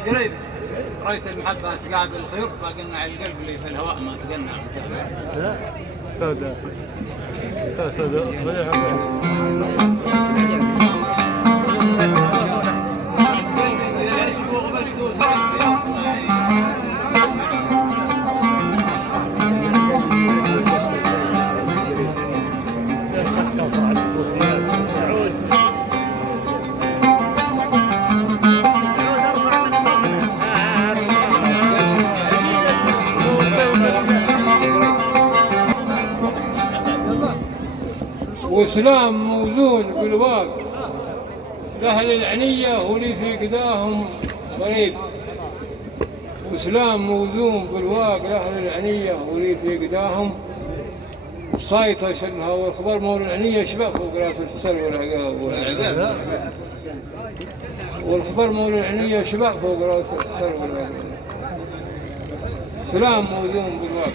قريب رأيت المحبة تقابل الخير باقي مع القلب اللي في الهواء ما تقنع. سوداء سوداء قلبي في العشق وغبشته سرت في يوم وسلام موزون بالواق لأهل العنية ولي في قداهم غريب. وسلام موزون بالواق لأهل العنية ولي في قداهم صايته شلها والخبر مول العنية شباب فوق راس الحسن والعقاب والخبر مول العنية شباب فوق راس الحسن والعقاب. سلام موزون بالواق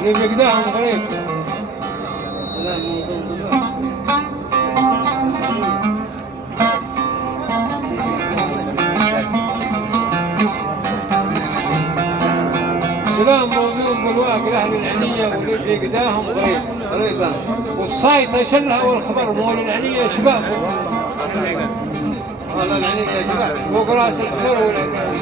اللي بقداهم غريب. سلام موزون بالواق سلام موزون بالواق لأهل العنية واللي في قداهم غريبة. والصايته شلها والخبر مول العنية شباب والله العنية شباب فوق راس الحسن والعقاب.